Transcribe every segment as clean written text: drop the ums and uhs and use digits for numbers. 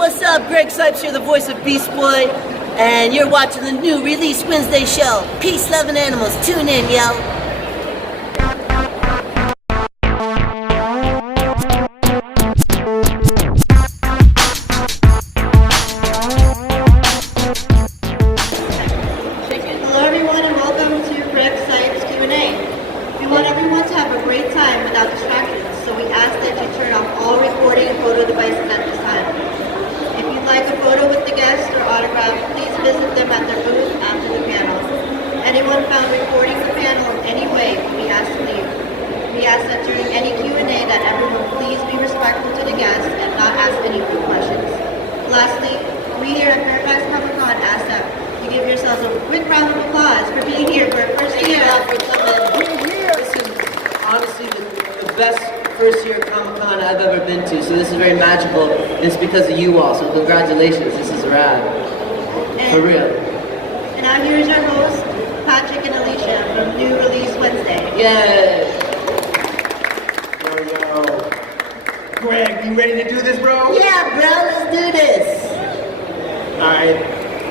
what's up? Greg Cipes here, the voice of Beast Boy, and you're watching the new Release Wednesday show. Peace, love, and animals. Tune in, yo. Hello everyone and welcome to Greg Cipes Q&A. We want everyone to have a great time without distractions, so we ask that you turn off all recording and photo devices at this time. If you'd like a photo with the guest or autograph, please visit them at their booth after the panel. Anyone found recording the panel in any way, we ask to leave. We ask that during any Q&A that everyone please be respectful to the guests and not ask any rude questions. Lastly, we here at Fairfax Comic-Con ask that you give yourselves a quick round of applause for being here for our first year. This is honestly the best first year Comic-Con I've ever been to, so this is very magical. It's because of you all, so congratulations, this is rad. For real. And I'm here as your host, Patrick and Alicia from New Release Wednesday. Yeah. Yo. Greg, you ready to do this, bro? Yeah, bro, let's do this. Alright.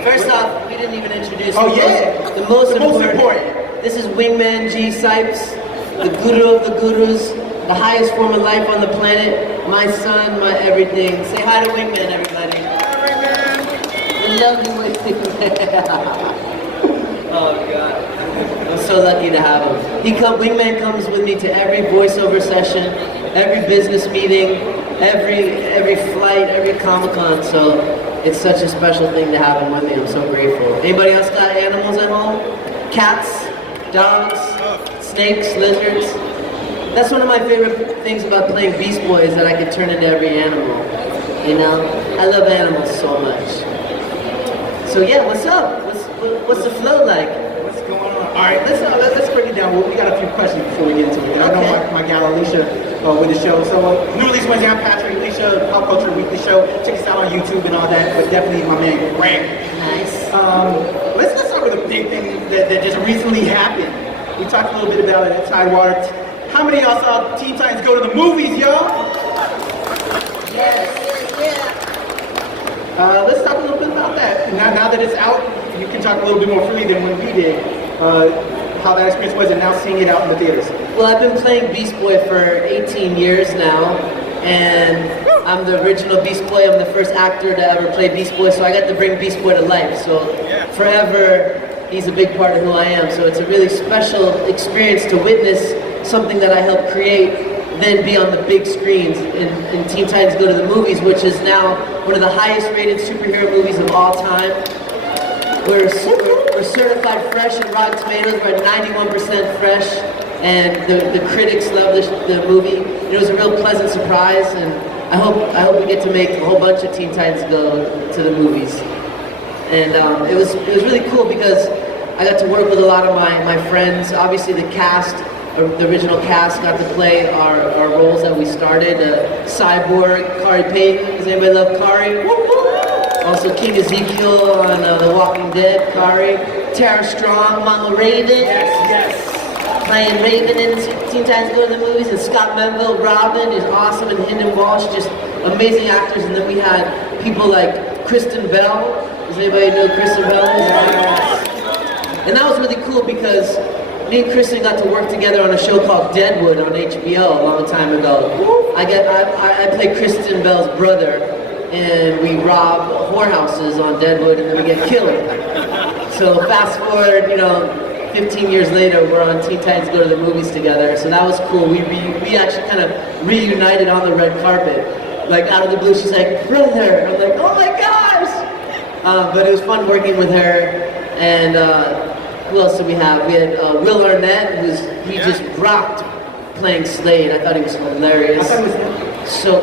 First off, we didn't even introduce the most important. This is Wingman G. Cipes, the guru of the gurus, the highest form of life on the planet, my son, my everything. Say hi to Wingman, everybody. Hi, Wingman. We love you, Wingman. Oh God, I'm so lucky to have him. Wingman comes with me to every voiceover session, every business meeting, every flight, every Comic-Con. So it's such a special thing to have him with me. I'm so grateful. Anybody else got animals at home? Cats, dogs, snakes, lizards? That's one of my favorite things about playing Beast Boy is that I can turn into every animal. You know? I love animals so much. So yeah, what's up? What's the flow like? What's going on? Alright, let's break it down. We got a few questions before we get into it. I know my gal Alicia with the show. So New Release Wednesday, I'm Patrick, Alicia, Pop Culture Weekly Show. Check us out on YouTube and all that, but definitely my man Greg. Nice. Let's start with a big thing that just recently happened. We talked a little bit about it at Tidewater. How many of y'all saw Teen Titans go to the movies, y'all? Yes. Let's talk a little bit about that. Now that it's out, you can talk a little bit more freely than when we did. How that experience was, and now seeing it out in the theaters. Well, I've been playing Beast Boy for 18 years now, and I'm the original Beast Boy. I'm the first actor to ever play Beast Boy, so I got to bring Beast Boy to life. So forever, he's a big part of who I am. So it's a really special experience to witness something that I helped create, then be on the big screens in Teen Titans Go to the Movies, which is now one of the highest rated superhero movies of all time. We're certified fresh in Rotten Tomatoes. We're at 91% fresh, and the critics love the movie. It was a real pleasant surprise, and I hope we get to make a whole bunch of Teen Titans Go to the movies. And it was really cool because I got to work with a lot of my friends. Obviously, the cast, the original cast, got to play our roles that we started. Cyborg, Kari Payton. Does anybody love Kari? Also King Ezekiel on The Walking Dead, Kari. Tara Strong, Mama Raven. Yes. Playing Raven in Teen Titans Go to the Movies. And Scott Menville, Robin is awesome. And Hynden Walsh, just amazing actors. And then we had people like Kristen Bell. Does anybody know Kristen Bell? Yes. And that was really cool because me and Kristen got to work together on a show called Deadwood on HBO a long time ago. I played Kristen Bell's brother, and we rob whorehouses on Deadwood, and then we get killed. So fast forward, 15 years later, we're on Teen Titans Go to the Movies together. So that was cool. We actually kind of reunited on the red carpet. Like out of the blue, she's like, brother. I'm like, oh my gosh! But it was fun working with her. And who else did we have? We had Will Arnett, he just rocked playing Slade. I thought he was hilarious. I thought he was so.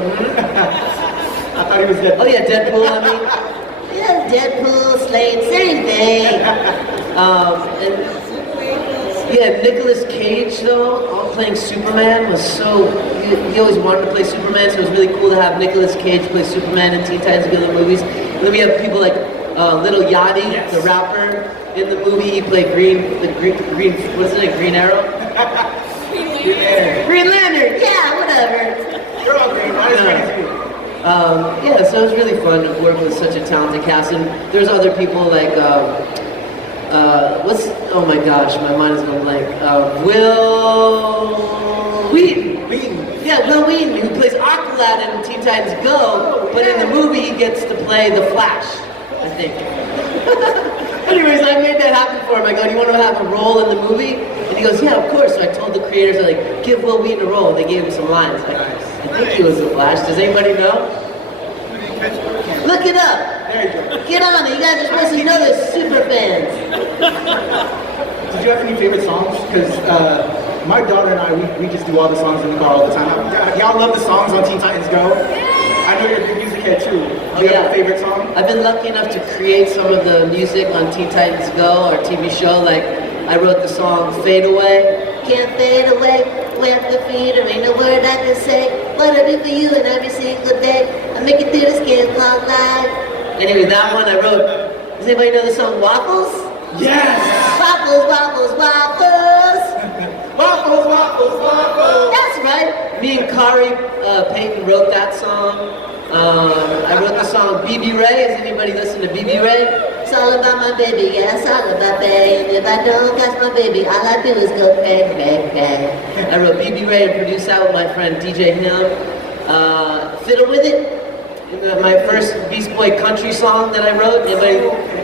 I thought he was Deadpool. Oh yeah, Deadpool. I mean, yeah, Deadpool, Slade, same thing. And yeah, Nicolas Cage though, playing Superman was so. He always wanted to play Superman, so it was really cool to have Nicolas Cage play Superman in Teen Titans Go to the Movies. And then we have people like Lil Yachty, the rapper, in the movie. He played Green. What's his name? Green Arrow. Green Lantern. Yeah, whatever. You're all green. I just ready to. Yeah, so it was really fun to work with such a talented cast, and there's other people like, oh my gosh, my mind is going blank. Will Wheaton. Yeah, Will Wheaton, who plays Aqualad in Teen Titans Go, but in the movie he gets to play the Flash, I think. Anyways, I made that happen for him. I go, do you want to have a role in the movie? And he goes, yeah, of course. So I told the creators, like, give Will Wheaton a role. They gave him some lines. I think he was the Flash. Does anybody know? Look it up. There you go. Get on it. You guys are supposed to know they're super fans. Did you have any favorite songs? Because my daughter and I, we just do all the songs in the car all the time. Y'all love the songs on Teen Titans Go? I know you're a big music head too. Do you have a favorite song? I've been lucky enough to create some of the music on Teen Titans Go, our TV show. Like, I wrote the song Fade Away. Can't fade away, wet the feet, there ain't no word I can say. What I do for you and every single day. I make it through this game called life. Anyway, that one I wrote. Does anybody know the song Waffles? Yes! Waffles, waffles, waffles! Waffles, waffles, waffles! That's right! Me and Kari Payton wrote that song. I wrote the song BB Ray. Has anybody listened to BB Ray? It's all about my baby, yeah, it's all about baby. And if I don't catch my baby, all I do is go bang, bang, bang. I wrote BB Ray and produced that with my friend DJ Him. Fiddle With It, my first Beast Boy country song that I wrote. Anybody,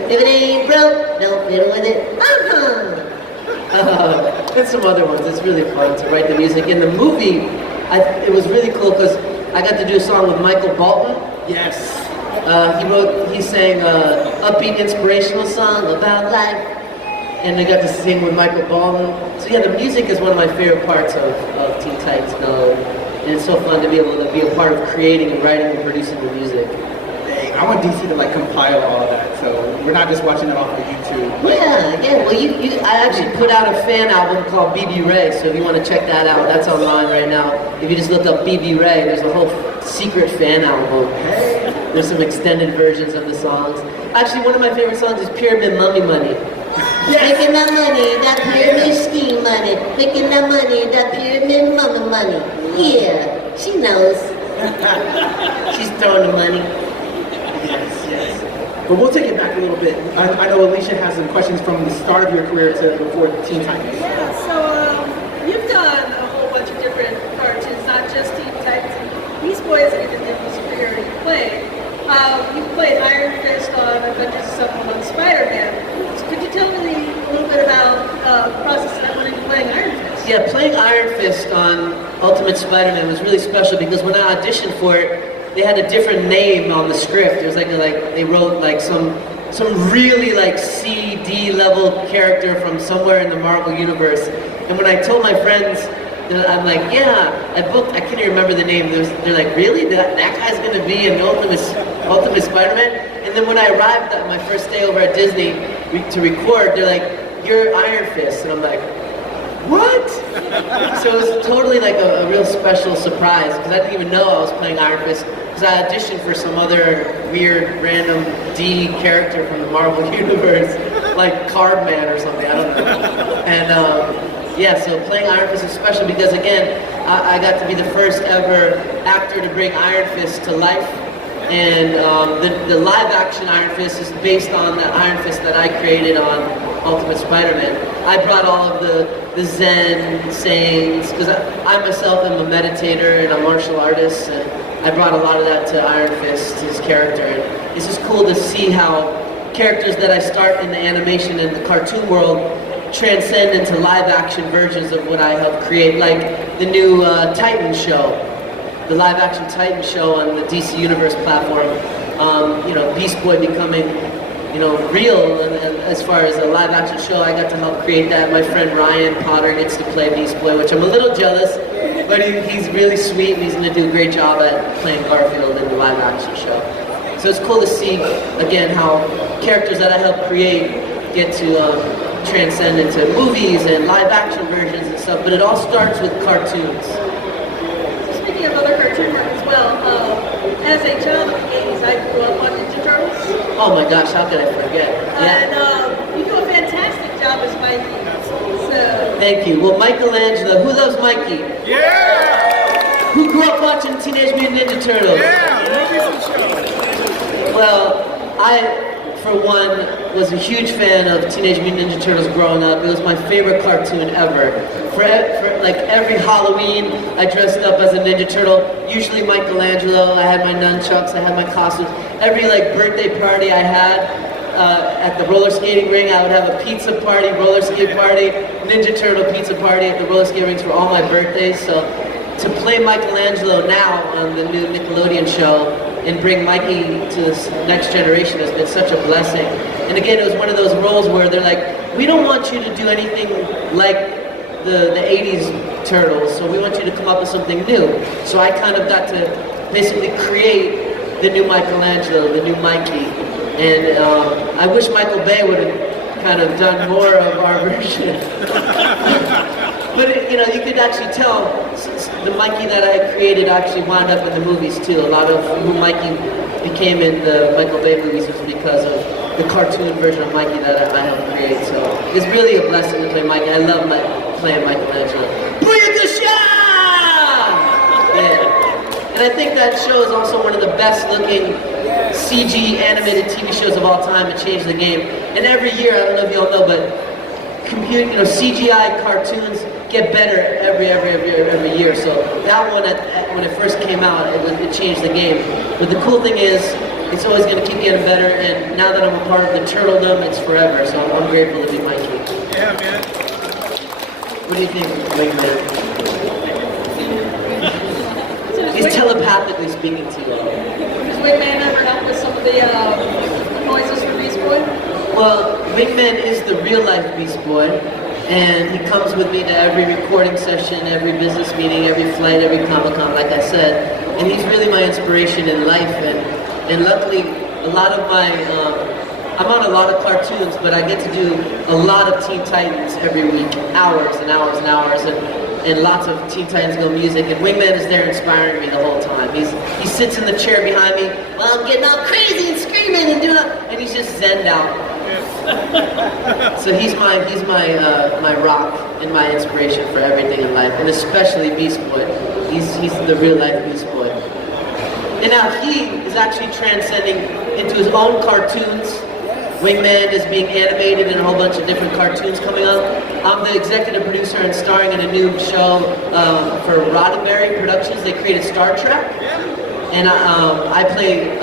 if it ain't broke, don't fiddle with it. And some other ones. It's really fun to write the music. In the movie, it was really cool because I got to do a song with Michael Bolton. Yes. He sang an upbeat, inspirational song about life, and I got to sing with Michael Bolton. So yeah, the music is one of my favorite parts of Teen Titans Go, and it's so fun to be able to be a part of creating and writing and producing the music. Dang, I want DC to like compile all of that, so we're not just watching it off of YouTube. Yeah. Well, I actually put out a fan album called BB Ray, so if you want to check that out, that's online right now. If you just look up BB Ray, there's a whole secret fan album. There's some extended versions of the songs. Actually, one of my favorite songs is Pyramid Mummy Money. Yes. Making that money, that pyramid scheme money. Making that money, that pyramid mummy money. Yeah, she knows. She's throwing the money. Yes. But we'll take it back a little bit. I know Alicia has some questions from the start of your career to before Teen Titans. Yeah, so you've done a whole bunch of different cartoons, not just Teen Titans. Beast Boys and even the superior you played. You played Iron Fist on Adventures of Someone on Spider-Man. So could you tell me a little bit about the process that went into playing Iron Fist? Yeah, playing Iron Fist on Ultimate Spider-Man was really special because when I auditioned for it, they had a different name on the script. It was like they wrote like some really like C, D level character from somewhere in the Marvel universe. And when I told my friends, I'm like, yeah, I can't even remember the name. They're like, really? That guy's gonna be in Ultimate Spider-Man? And then when I arrived at my first day over at Disney to record, they're like, you're Iron Fist. And I'm like, what? So it was totally like a real special surprise because I didn't even know I was playing Iron Fist because I auditioned for some other weird random D character from the Marvel universe, like Cardman or something, I don't know. And yeah, so playing Iron Fist is special because again, I got to be the first ever actor to bring Iron Fist to life. And the live action Iron Fist is based on the Iron Fist that I created on Ultimate Spider-Man. I brought all of the Zen sayings, because I myself am a meditator and a martial artist, and I brought a lot of that to Iron Fist, his character. And it's just cool to see how characters that I start in the animation and the cartoon world transcend into live action versions of what I helped create, like the new Titan show. The live action Titan show on the DC Universe platform, Beast Boy becoming, real, and as far as a live action show, I got to help create that. My friend Ryan Potter gets to play Beast Boy, which I'm a little jealous, but he's really sweet and he's going to do a great job at playing Garfield in the live action show. So it's cool to see, again, how characters that I helped create get to transcend into movies and live action versions and stuff, but it all starts with cartoons. Speaking of other cartoon work as well, as a child of the 80s, I grew up on Ninja Turtles. Oh my gosh, how could I forget? Yeah. And you do a fantastic job as Mikey. So. Thank you. Well, Michelangelo, who loves Mikey? Yeah! Who grew up watching Teenage Mutant Ninja Turtles? Well, I, for one, was a huge fan of Teenage Mutant Ninja Turtles growing up. It was my favorite cartoon ever. For like every Halloween, I dressed up as a Ninja Turtle. Usually Michelangelo. I had my nunchucks. I had my costumes. Every like birthday party I had at the roller skating ring, I would have a pizza party, roller skate party, Ninja Turtle pizza party at the roller skate rings for all my birthdays. So to play Michelangelo now on the new Nickelodeon show and bring Mikey to this next generation has been such a blessing. And again, it was one of those roles where they're like, we don't want you to do anything like the 80s Turtles, so we want you to come up with something new. So I kind of got to basically create the new Michelangelo, the new Mikey. And I wish Michael Bay would have kind of done more of our version. But you know, you could actually tell the Mikey that I created actually wound up in the movies too. A lot of who Mikey became in the Michael Bay movies was because of the cartoon version of Mikey that I helped create. So it's really a blessing to play Mikey. I love playing Michelangelo. Booyakasha! Yeah. And I think that show is also one of the best looking CG animated TV shows of all time. It changed the game. And every year, I don't know if you all know, but CGI cartoons get better every year. So that one, when it first came out, it changed the game. But the cool thing is, it's always going to keep getting better. And now that I'm a part of the Turtledom, it's forever. So I'm grateful to be Mikey. Yeah, man. What do you think, Wingman? He's telepathically speaking to you all. Does Wingman ever help with some of the noises for Beast Boy? Well, Wingman is the real life Beast Boy, and he comes with me to every recording session, every business meeting, every flight, every Comic-Con, like I said. And he's really my inspiration in life, and luckily, a lot of my, I'm on a lot of cartoons, but I get to do a lot of Teen Titans every week, hours and hours and hours, and lots of Teen Titans Go music, and Wingman is there inspiring me the whole time. He sits in the chair behind me while I'm getting all crazy and screaming and doing it, and he's just zenned out. So he's my rock and my inspiration for everything in life, and especially Beast Boy. He's the real life Beast Boy. And now he is actually transcending into his own cartoons. Wingman is being animated in a whole bunch of different cartoons coming up. I'm the executive producer and starring in a new show for Roddenberry Productions. They created Star Trek. And I play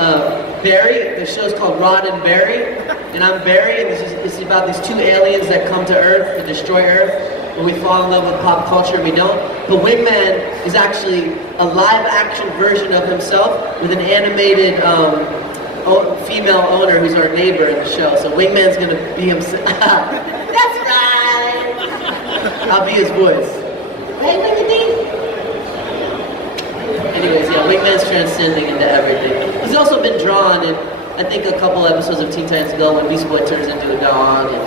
Barry. The show's called Roddenberry. And I'm Barry, and this is about these two aliens that come to Earth to destroy Earth. And we fall in love with pop culture, and we don't. But Wingman is actually a live-action version of himself with an animated female owner who's our neighbor in the show. So Wingman's gonna be himself. That's right! I'll be his voice. Hey, Wingman! Anyways, yeah, Wingman's transcending into everything. He's also been drawn in, I think, a couple episodes of Teen Titans Go when Beast Boy turns into a dog. And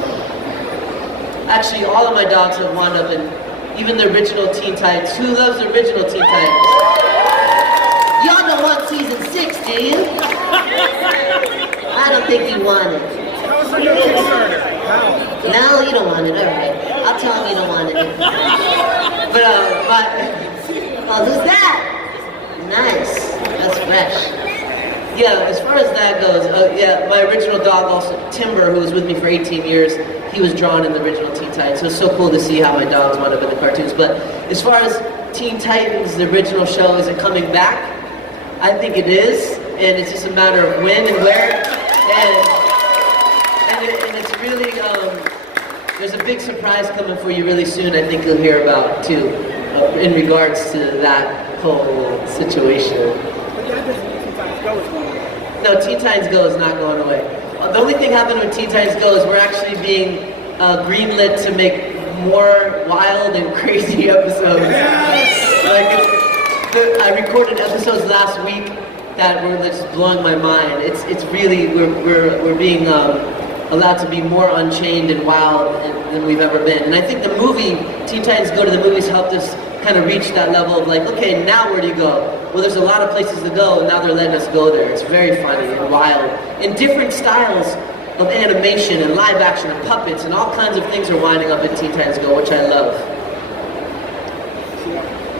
actually, all of my dogs have wound up in, even the original Teen Titans. Who loves the original Teen Titans? Y'all don't want season 6, do you? I don't think you want it. How was the new Kickstarter? How? No, you don't want it. All right. I'll tell him you don't want it. But, oh, who's that? Nice. That's fresh. Yeah, as far as that goes, yeah, my original dog also, Timber, who was with me for 18 years, he was drawn in the original Teen Titans. So it's so cool to see how my dogs wound up in the cartoons. But as far as Teen Titans, the original show, is it coming back? I think it is, and it's just a matter of when and where. And it's really, there's a big surprise coming for you really soon, I think you'll hear about too, in regards to that whole situation. No, Teen Titans Go is not going away. The only thing happening with Teen Titans Go is we're actually being greenlit to make more wild and crazy episodes. I recorded episodes last week that were just blowing my mind. It's really, we're being allowed to be more unchained and wild than we've ever been. And I think the movie, Teen Titans Go to the movies, helped us kind of reach that level of like, okay, now where do you go? Well, there's a lot of places to go, and now they're letting us go there. It's very funny and wild. And different styles of animation and live action and puppets and all kinds of things are winding up in Teen Titans Go, which I love.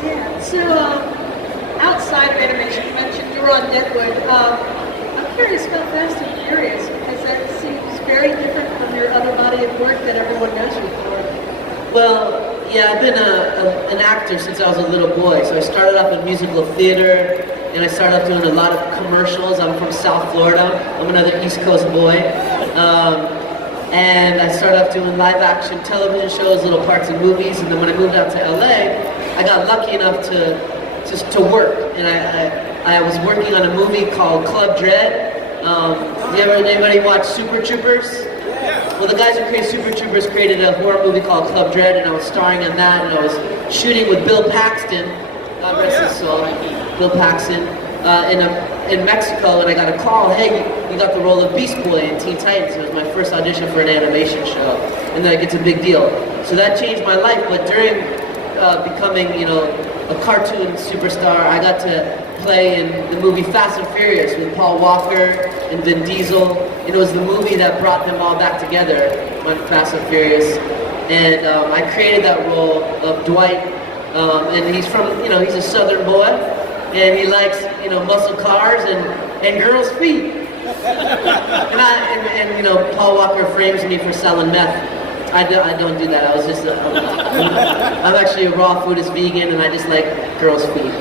Yeah, so outside of animation, you mentioned you were on Deadwood. I'm curious about Fast and Furious because that seems very different from your other body of work that everyone knows you for. Well, yeah, I've been an actor since I was a little boy. So I started off in musical theater, and I started off doing a lot of commercials. I'm from South Florida. I'm another East Coast boy. And I started off doing live action television shows, little parts in movies, and then when I moved out to LA, I got lucky enough to work. And I was working on a movie called Club Dread. Anybody watch Super Troopers? Well, the guys who created Super Troopers created a horror movie called Club Dread, and I was starring in that, and I was shooting with Bill Paxton, God rest his soul, Bill Paxton, in Mexico, and I got a call, hey, you got the role of Beast Boy in Teen Titans. It was my first audition for an animation show, and then it's a big deal. So that changed my life, but during becoming, a cartoon superstar, I got to play in the movie Fast and Furious with Paul Walker and Vin Diesel. It was the movie that brought them all back together on Fast and Furious. And I created that role of Dwight. And he's from, he's a southern boy. And he likes, muscle cars and girls' feet. and Paul Walker frames me for selling meth. I don't do that. I was just, I'm actually a raw foodist vegan, and I just like girls' feet.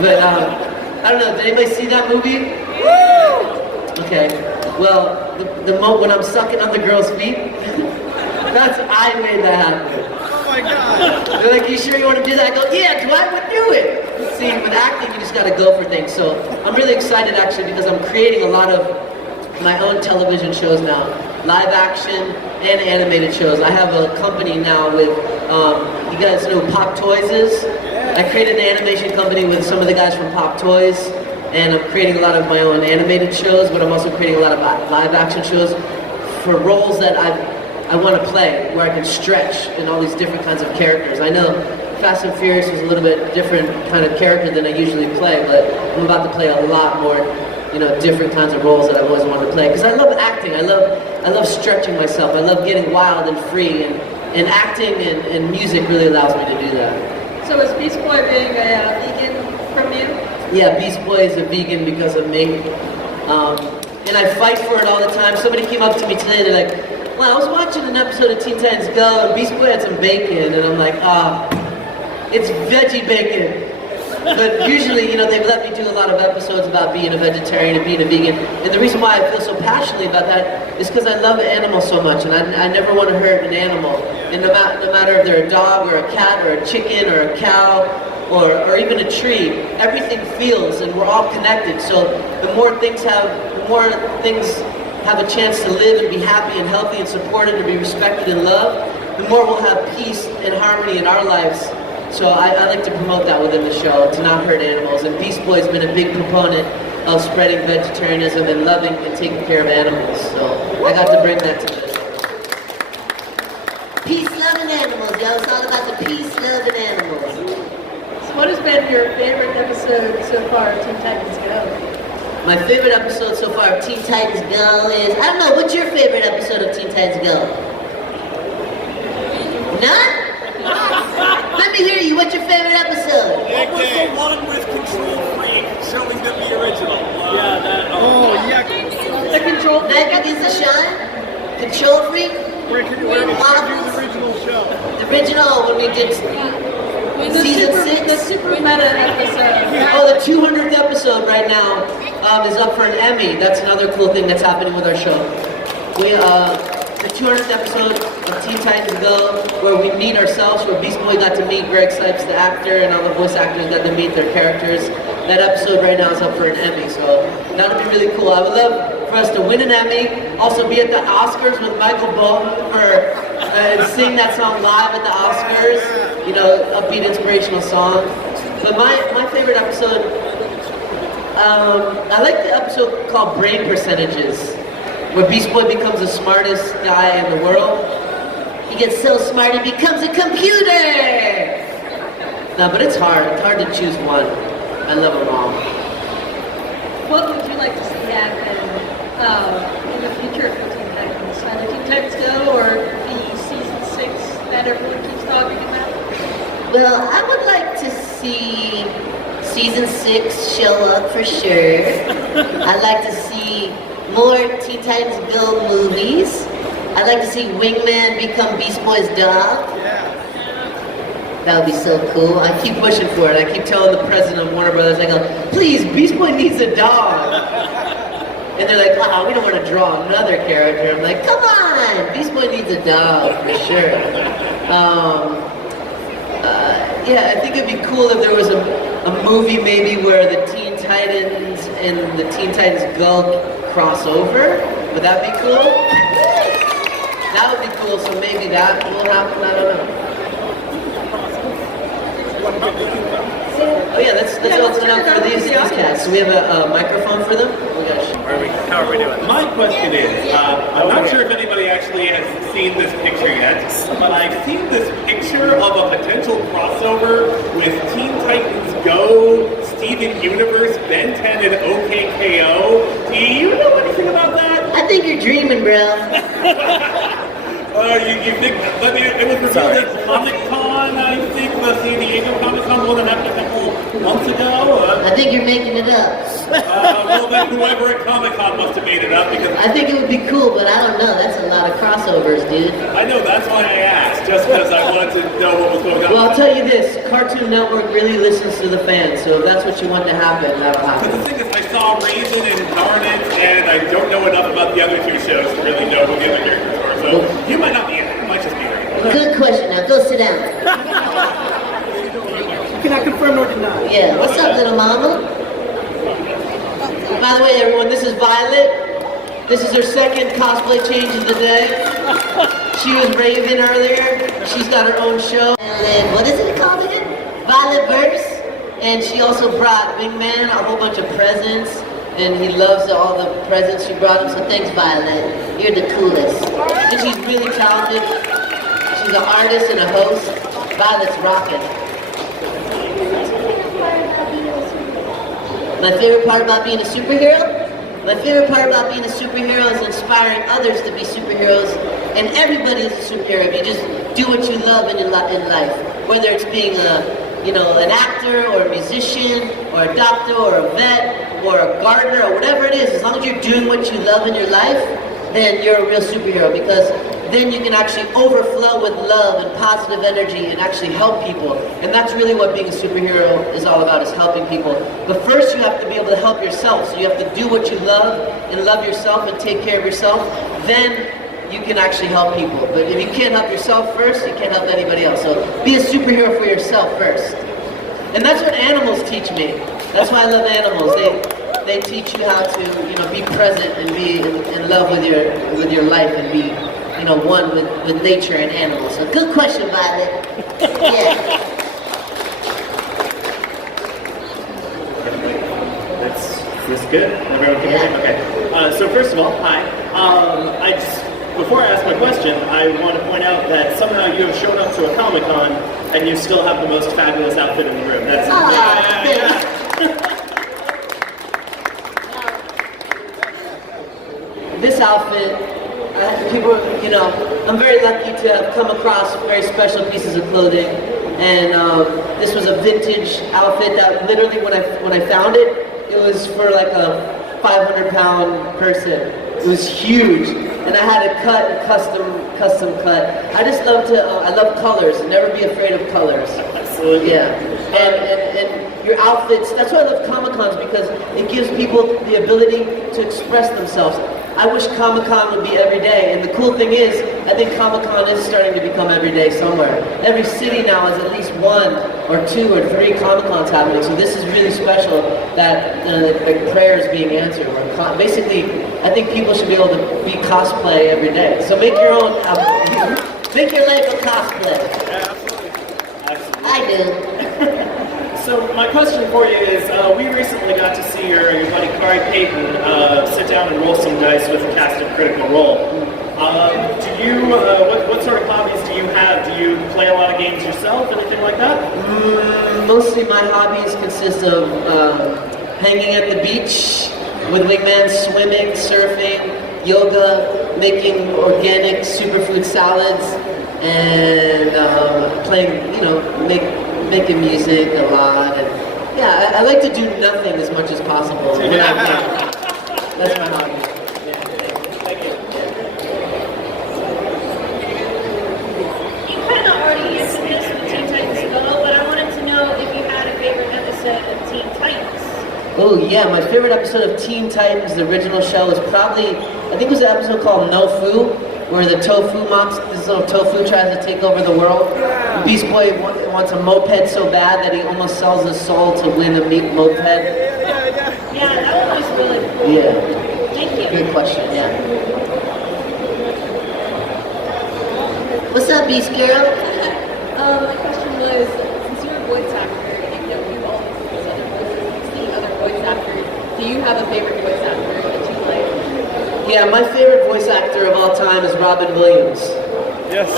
But I don't know. Did anybody see that movie? Woo! Okay. Well, the moment when I'm sucking on the girls' feet, I made that happen. Oh my God! They're like, you sure you want to do that? I go, yeah, Dwight would do it. See, with acting, you just got to go for things. So I'm really excited actually because I'm creating a lot of my own television shows now, live action and animated shows. I have a company now with, you guys know who Pop Toys is? I created an animation company with some of the guys from Pop Toys, and I'm creating a lot of my own animated shows, but I'm also creating a lot of live action shows for roles that I want to play, where I can stretch in all these different kinds of characters. I know Fast and Furious was a little bit different kind of character than I usually play, but I'm about to play a lot more different kinds of roles that I've always wanted to play. Because I love acting, I love stretching myself, I love getting wild and free, and acting and music really allows me to do that. So is Beast Boy being a vegan from you? Yeah, Beast Boy is a vegan because of me. And I fight for it all the time. Somebody came up to me today, they're like, well, I was watching an episode of Teen Titans Go, and Beast Boy had some bacon, and I'm like, it's veggie bacon. But usually, they've let me do a lot of episodes about being a vegetarian and being a vegan. And the reason why I feel so passionately about that is because I love animals so much, and I never want to hurt an animal. And no matter if they're a dog or a cat or a chicken or a cow or even a tree, everything feels, and we're all connected. So the more things have a chance to live and be happy and healthy and supported and be respected and loved, the more we'll have peace and harmony in our lives. So I like to promote that within the show, to not hurt animals. And Beast Boy's been a big proponent of spreading vegetarianism and loving and taking care of animals. So I got to bring that to this. Peace, love, and animals, yo. It's all about the peace, love, and animals. So what has been your favorite episode so far of Teen Titans Go? My favorite episode so far of Teen Titans Go is, I don't know, what's your favorite episode of Teen Titans Go? None? Let me hear you. What's your favorite episode? What was the one with Control Freak showing them the original? The Control Freak. Night Begins to Shine? Control Freak? Where can you the original show? The original, when we did season 6? The super meta episode. Oh, the 200th episode right now is up for an Emmy. That's another cool thing that's happening with our show. The 200th episode of Teen Titans Go, where we meet ourselves, where Beast Boy got to meet Greg Cipes, the actor, and all the voice actors got to meet their characters. That episode right now is up for an Emmy, so that'll be really cool. I would love for us to win an Emmy, also be at the Oscars with Michael Bolton and sing that song live at the Oscars, upbeat inspirational song. But my favorite episode, I like the episode called Brain Percentages, where Beast Boy becomes the smartest guy in the world. He gets so smart he becomes a computer! No, but it's hard. It's hard to choose one. I love them all. What would you like to see happen in the future for Teen Titans? Either Teen Titans Go or the season 6 that everyone keeps talking about? Well, I would like to see season 6 show up for sure. I'd like to see more Teen Titans Go movies. I'd like to see Wingman become Beast Boy's dog. That would be so cool. I keep pushing for it. I keep telling the president of Warner Brothers, I go, please, Beast Boy needs a dog. And they're like, wow, we don't want to draw another character. I'm like, come on, Beast Boy needs a dog for sure. Yeah, I think it'd be cool if there was a movie maybe where the Teen Titans and the Teen Titans Go cross over. Would that be cool? That would be cool, so maybe that will happen, I don't know. Oh yeah, let's open up for these cats. So we have a microphone for them? Oh gosh. How are we doing? My question is, I'm not sure if anybody actually has seen this picture yet, but I've seen this picture of a potential crossover with Teen Titans Go, Steven Universe, Ben 10, and OKKO. Do you know anything about that? I think you're dreaming, bro. You think, I mean, it was revealed at Comic Con, I think, the San Diego Comic Con, one that happened a couple months ago. I think you're making it up. Well, then whoever at Comic Con must have made it up because I think it would be cool, but I don't know. That's a lot of crossovers, dude. I know, that's why I asked, just because I wanted to know what was going on. Well, I'll tell you this, Cartoon Network really listens to the fans, so if that's what you want to happen, that'll But happen. the thing is, I saw Raisin and Garnet, and I don't know enough about the other two shows to really know who the other characters are. So you might not be in it. You might just be there. Good question. Now go sit down. You cannot confirm nor deny. Yeah. What's up, little mama? By the way, everyone, this is Violet. This is her second cosplay change of the day. She was Raven earlier. She's got her own show. And what is it called again? Violet Verse. And she also brought Wingman a whole bunch of presents. And he loves all the presents she brought him. So thanks, Violet. You're the coolest. And she's really talented. She's an artist and a host. Violet's rocking. My favorite part about being a superhero? My favorite part about being a superhero is inspiring others to be superheroes. And everybody is a superhero if you just do what you love in life. Whether it's being an actor or a musician or a doctor or a vet or a gardener or whatever it is, as long as you're doing what you love in your life, then you're a real superhero, because then you can actually overflow with love and positive energy and actually help people. And that's really what being a superhero is all about, is helping people. But first you have to be able to help yourself. So you have to do what you love and love yourself and take care of yourself. Then you can actually help people. But if you can't help yourself first, you can't help anybody else. So be a superhero for yourself first. And that's what animals teach me. That's why I love animals. They teach you how to, be present and be in love with your life and be, one with nature and animals. So good question, Violet. Yeah. That's good. Everyone can hear me? Okay. So first of all, hi. Before I ask my question, I want to point out that somehow you have shown up to a Comic-Con and you still have the most fabulous outfit in the room. That's This outfit, people, I'm very lucky to have come across very special pieces of clothing, and this was a vintage outfit that literally when I found it, it was for like a 500-pound person. It was huge, and I had it cut and custom cut. I just love I love colors. Never be afraid of colors. Absolutely. Yeah, and your outfits. That's why I love Comic-Cons, because it gives people the ability to express themselves. I wish Comic-Con would be every day, and the cool thing is, I think Comic-Con is starting to become every day somewhere. Every city now has at least 1 or 2 or 3 Comic-Cons happening, so this is really special that the prayer is being answered. Basically, I think people should be able to be cosplay every day. So make your own, make your life a cosplay. Absolutely. I do. So my question for you is, we recently got to see your buddy Kari Payton sit down and roll some dice with the cast of Critical Role. What sort of hobbies do you have? Do you play a lot of games yourself, anything like that? Mostly my hobbies consist of hanging at the beach with Wingman, swimming, surfing, yoga, making organic superfood salads, and playing, making music a lot, and Yeah, I like to do nothing as much as possible. When I play. That's my hobby. Thank you. You kind of already answered this with Teen Titans Go, but I wanted to know if you had a favorite episode of Teen Titans. Oh yeah, my favorite episode of Teen Titans, the original show, was probably, I think it was an episode called No Fu, where the tofu monster, this little tofu tries to take over the world. Beast Boy wants a moped so bad that he almost sells his soul to win a moped. Yeah, that one was really cool. Yeah. Thank you. Good question, yeah. What's up, Beast Girl? My question was, since you're a voice actor and you always see other voice actors, do you have a favorite voice actor that you like? Yeah, my favorite voice actor of all time is Robin Williams. Yes.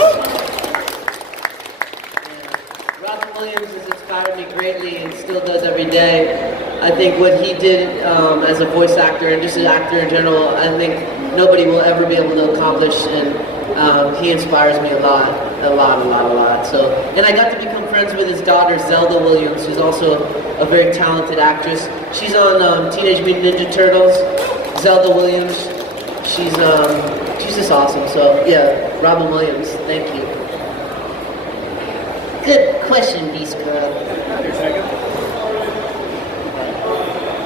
Robin Williams has inspired me greatly and still does every day. I think what he did as a voice actor and just an actor in general, I think nobody will ever be able to accomplish, and he inspires me a lot. So, and I got to become friends with his daughter Zelda Williams, who's also a very talented actress. She's on Teenage Mutant Ninja Turtles. Zelda Williams, she's just awesome. So yeah, Robin Williams, thank you. Good question, Beast Girl.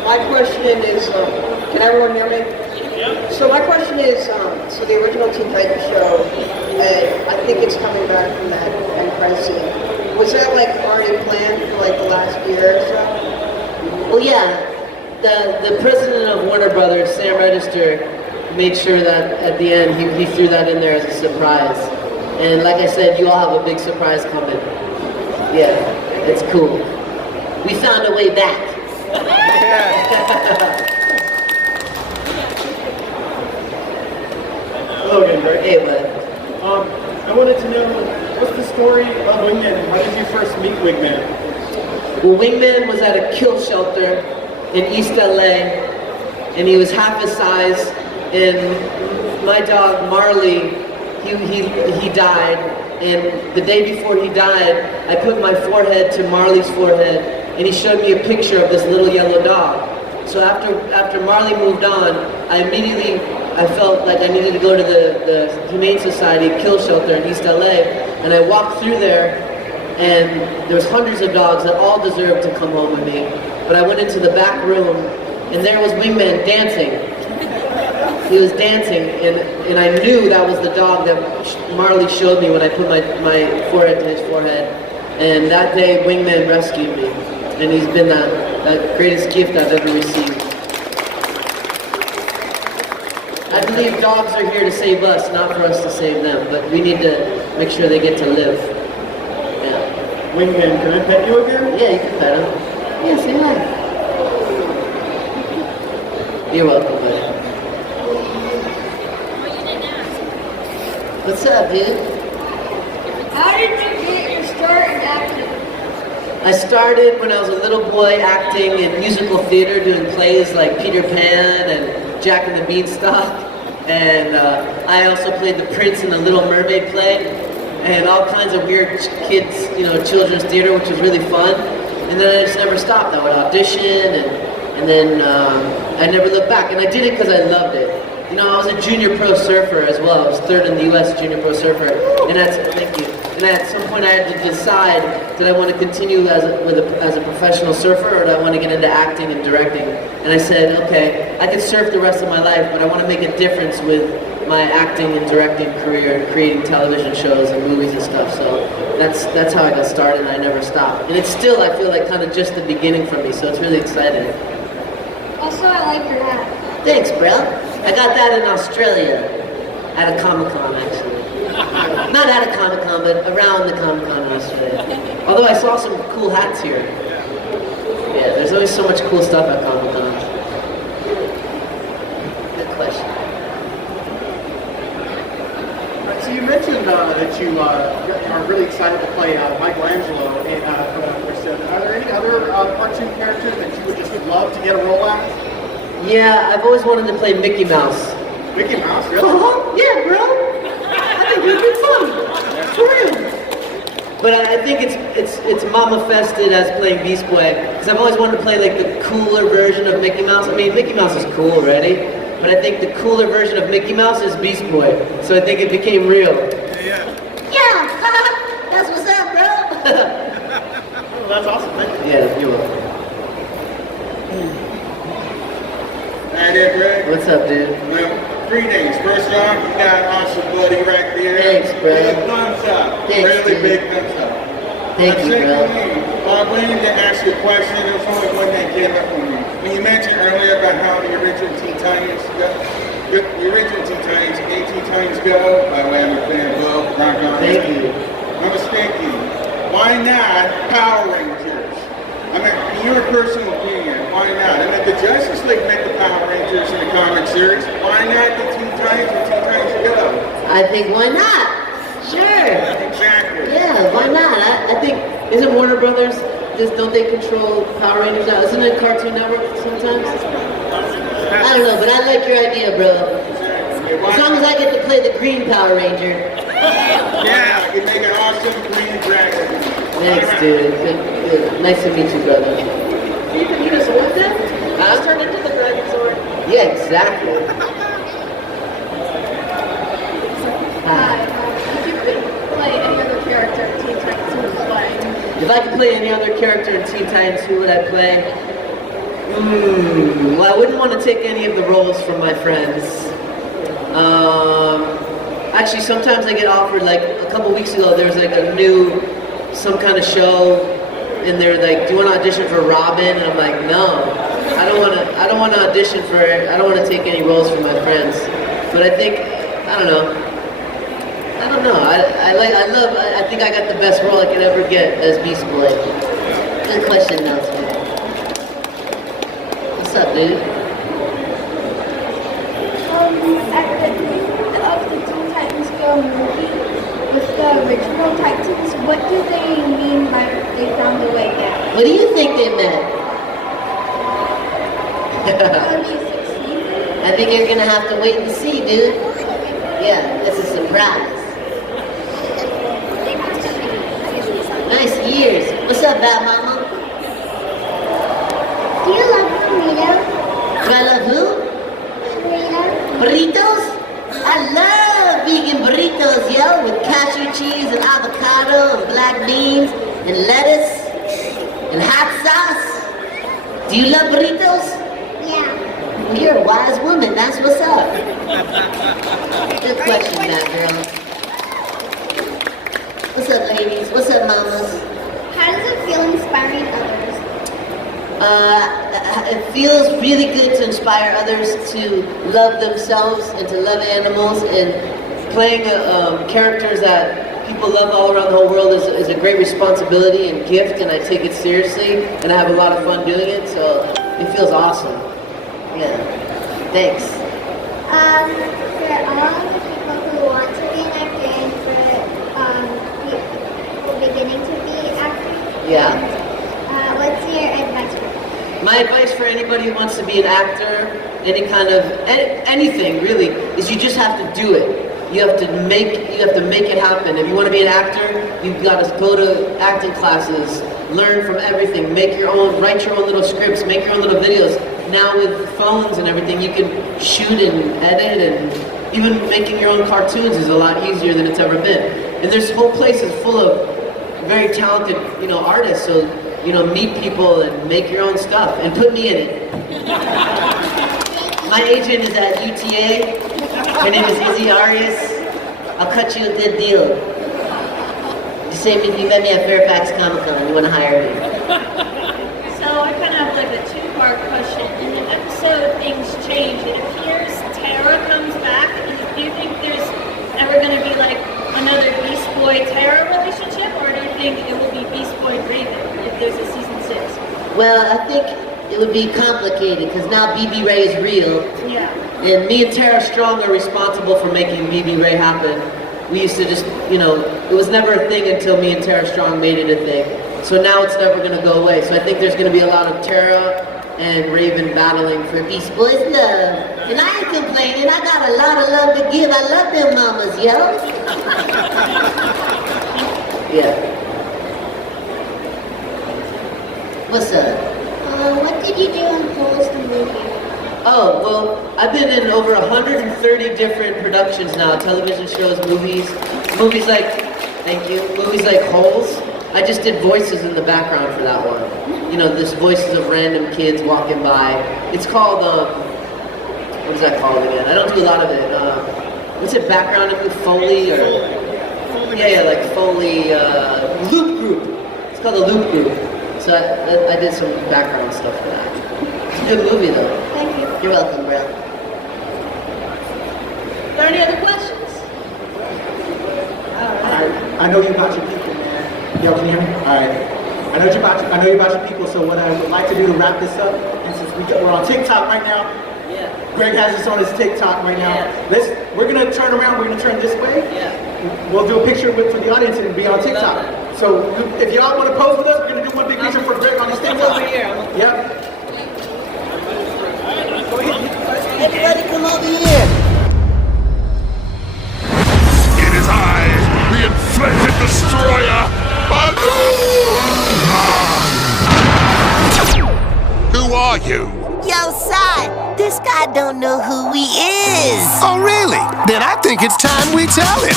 My question is, can everyone hear me? Yeah. So my question is, so the original Teen Titans show, I think it's coming back from that end credit scene. Was that like already planned for like the last year or so? Well, yeah, the president of Warner Brothers, Sam Register, made sure that at the end he threw that in there as a surprise. And like I said, you all have a big surprise coming. Yeah, it's cool. We found a way back. Hello again, Greg. Hey, bud. I wanted to know, what's the story of Wingman? How did you first meet Wingman? Well, Wingman was at a kill shelter in East LA, and he was half his size, and my dog Marley, he died, and the day before he died, I put my forehead to Marley's forehead, and he showed me a picture of this little yellow dog. So after Marley moved on, I felt like I needed to go to the Humane Society kill shelter in East LA, and I walked through there, and there was hundreds of dogs that all deserved to come home with me. But I went into the back room, and there was Wingman dancing. He was dancing, and I knew that was the dog that Marley showed me when I put my forehead to his forehead. And that day, Wingman rescued me, and he's been that greatest gift I've ever received. I believe dogs are here to save us, not for us to save them, but we need to make sure they get to live. Yeah. Wingman, can I pet you again? Yeah, you can pet him. Yeah, say hi. You're welcome, buddy. What's up, dude? How did you get your start in acting? I started when I was a little boy acting in musical theater, doing plays like Peter Pan and Jack and the Beanstalk. And I also played the Prince in the Little Mermaid play, and all kinds of weird kids, children's theater, which was really fun. And then I just never stopped. I would audition, and then I never looked back. And I did it because I loved it. I was a junior pro surfer as well. I was third in the U.S. junior pro surfer. And thank you. And at some point I had to decide, did I want to continue as a professional surfer, or do I want to get into acting and directing? And I said, okay, I could surf the rest of my life, but I want to make a difference with my acting and directing career, creating television shows and movies and stuff. So that's how I got started, and I never stopped. And it's still, I feel like, kind of just the beginning for me, so it's really exciting. Also, I like your hat. Thanks, bro. I got that in Australia, at a Comic-Con, actually. Not at a Comic-Con, but around the Comic-Con in Australia. Although I saw some cool hats here. Yeah, there's always so much cool stuff at Comic-Con. Good question. So you mentioned that you are really excited to play Michelangelo in Are there any other cartoon characters that you would just love to get a role at? Yeah, I've always wanted to play Mickey Mouse. Mickey Mouse, really? Yeah, bro. I think it'd be fun. For real. But I think it's mama-fested as playing Beast Boy. because I've always wanted to play like the cooler version of Mickey Mouse. I mean, Mickey Mouse is cool already, but I think the cooler version of Mickey Mouse is Beast Boy. So I think it became real. Yeah, that's what's up, bro. Oh, that's awesome. Thank you. Yeah, you're welcome. Hi there, Greg. What's up, dude? Well, greetings. First off, you got awesome buddy right there. Thanks, bro. Big thumbs up. Thanks, really dude. big thumbs up. Thank you, bro. I wanted to ask you a question. There's only one that came up for me. When you mentioned earlier about how the original Teen Titans go, the original Teen Titans, Teen Titans Go, by the way, I'm a fan of both. Thank you. I was thinking, why not Power Rangers? I mean, in your personal opinion, why not? I mean, the Justice League make the Power Rangers in the comic series. Why not the Teen Titans and Teen Titans Go? I think why not? Sure. Exactly. Yeah, why not? I think, isn't Warner Brothers, don't they control Power Rangers now? Isn't it Cartoon Network sometimes? I don't know, but I like your idea, bro. As long as I get to play the Green Power Ranger. Yeah, you make an awesome green dragon. Thanks, dude. Good. Nice to meet you, brother. You can use a sword then? Just turn into the dragon sword. Yeah, exactly. Hi. If you could play any other character in Teen Titans, who would you play? If I could play any other character in Teen Titans, who would I play? Well, I wouldn't want to take any of the roles from my friends. Actually, sometimes I get offered, like a couple weeks ago, there was like a new, some kind of show, and they're like, do you want to audition for Robin? And I'm like, no, I don't want to audition for it. I don't want to take any roles from my friends. But I think, I don't know. I think I got the best role I could ever get as Beast Boy. Good question, Nelson. What's up, dude? At the end of the Teen Titans Go movie, with the original Titans, what do they mean by they found a way down? What do you think they meant? I think you're gonna have to wait and see, dude. Yeah, it's a surprise. Nice years. What's up, Bad Mama? Do you love burritos? Do I love who? Burritos? I love vegan burritos, yo, with cashew cheese and avocado and black beans and lettuce and hot sauce. Do you love burritos? Yeah. Well, you're a wise woman. That's what's up. Good question, that girl. What's up, ladies? What's up, mamas? How does it feel inspiring others? It feels really good to inspire others to love themselves and to love animals, and playing characters that people love all around the whole world is a great responsibility and gift, and I take it seriously, and I have a lot of fun doing it, so it feels awesome. Yeah. Thanks. For all the people who want to be an actor and for beginning to be actors, Yeah. what's your advice for them? My advice for anybody who wants to be an actor, any kind of, anything really, is you just have to do it. You have to make it happen. If you want to be an actor, you've got to go to acting classes, learn from everything, write your own little scripts, make your own little videos. Now with phones and everything, you can shoot and edit, and even making your own cartoons is a lot easier than it's ever been. And there's whole places full of very talented, artists, so, meet people and make your own stuff, and put me in it. My agent is at UTA. Her name is Izzy Arias. I'll cut you a good deal. Just say if you met me at Fairfax Comic-Con, you want to hire me. So I kind of have like a two-part question. In the episode, things change. It appears Tara comes back. Do you think there's ever going to be like another Beast Boy Tara relationship, or do you think it will be Beast Boy Raven if there's a season 6? Well, I think it would be complicated because now BB Ray is real. Yeah. And me and Tara Strong are responsible for making BB Ray happen. We used to just, it was never a thing until me and Tara Strong made it a thing. So now it's never going to go away. So I think there's going to be a lot of Tara and Raven battling for Beast Boys love. And I ain't complaining. I got a lot of love to give. I love them mamas, yo. Yeah. What's up? What did you do in Pulse the movie? Oh, well, I've been in over 130 different productions now, television shows, movies like, thank you, movies like Holes. I just did voices in the background for that one. You know, just voices of random kids walking by. It's called, what is that called again? I don't do a lot of it. What's it, background of Foley? Yeah, like Foley, Loop Group. It's called a Loop Group. So I did some background stuff for that. It's a good movie though. Thank you. You're welcome, bro. Are there any other questions? Alright, I know you about your people, man. Yo, can you hear me? Alright. I know you about your people, so what I would like to do to wrap this up, and since we're on TikTok right now, Greg has us on his TikTok right now. We're gonna turn around, we're gonna turn this way. We'll do a picture for the audience and be on TikTok. So if y'all wanna pose with us, we're gonna do one big picture for Greg on his TikTok. Over here. Yep. Everybody come over here. It is I, the inflated destroyer. Who are you? Yo, Si, this guy don't know who he is. Oh, really? Then I think it's time we tell him.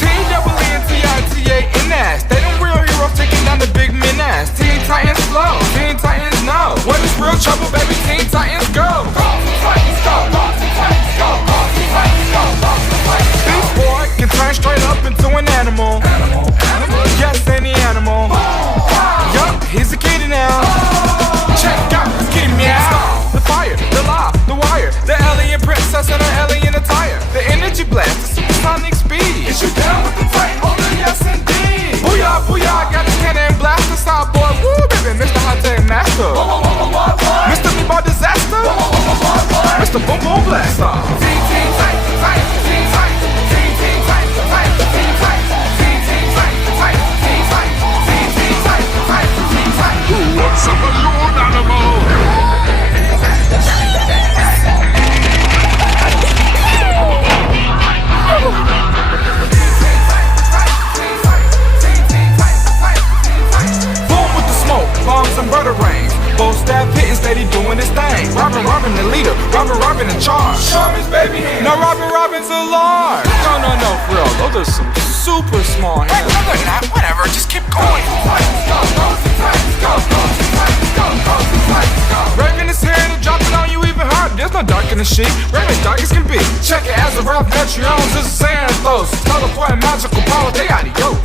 T-double-N-T-I-T-A-N-S. They them real heroes taking down the big menace. Teen Titans flow, Teen Titans know. When it's real trouble, baby, Teen Titans go. Teen Titans go, Teen Titans go, Teen Titans go, Teen Titans go. This boy can turn straight up into an animal. Yes, any animal. Yup, he's a kitty now. Check out this kitty meow. The fire, the law, the wire, the alien princess in her alien attire. The energy blast, the supersonic speed. Is you down with the fight? Oh, yes indeed. Booyah, booyah, got his cannon and blast the side boy. Woo, baby, Mr. Hot Tag Master. Mr. Meatball Disaster. Mr. Boom Boom Blaster. Teen, teen, tight, tight, teen, tight, teen, teen, tight, tight, teen, tight, teen, teen, tight, tight, teen, tight, teen, teen, tight, tight, teen, tight. Who wants a balloon animal? Boom with the smoke, bombs and butter rains. Both stab hitting, steady doing his thing. Robin the leader, Robin in charge. Sharpest baby hand. No, Robin's alarm. No, for real. Those are some super small hands. No, they're not. Whatever, just keep going. Raven is here to drop it on you even hard. There's no dark in the sheet. Raven's dark as can be. Check it as a rough Patreons. This is Santos. Teleporting magical power. They out of yo.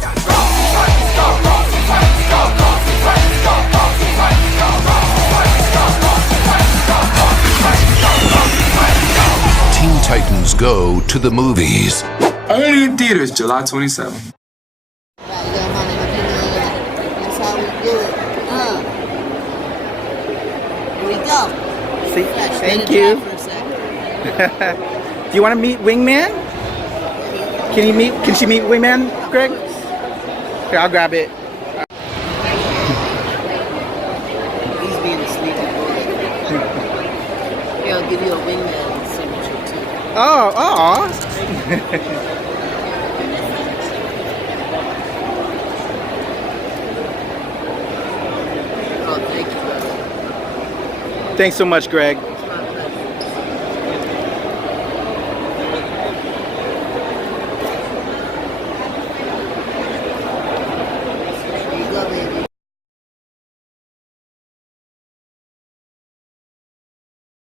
Teen Titans Go to the movies. Only in theaters, July 27th. That's how we do it. Here we go. See, Yeah, thank stay you. in the drive for a sec. Do you want to meet Wingman? Can she meet Wingman, Greg? Here, I'll grab it. He's being a sleepy boy. Here, I'll give you a Wingman signature too. Oh. Oh, thank you, brother. Thanks so much, Greg.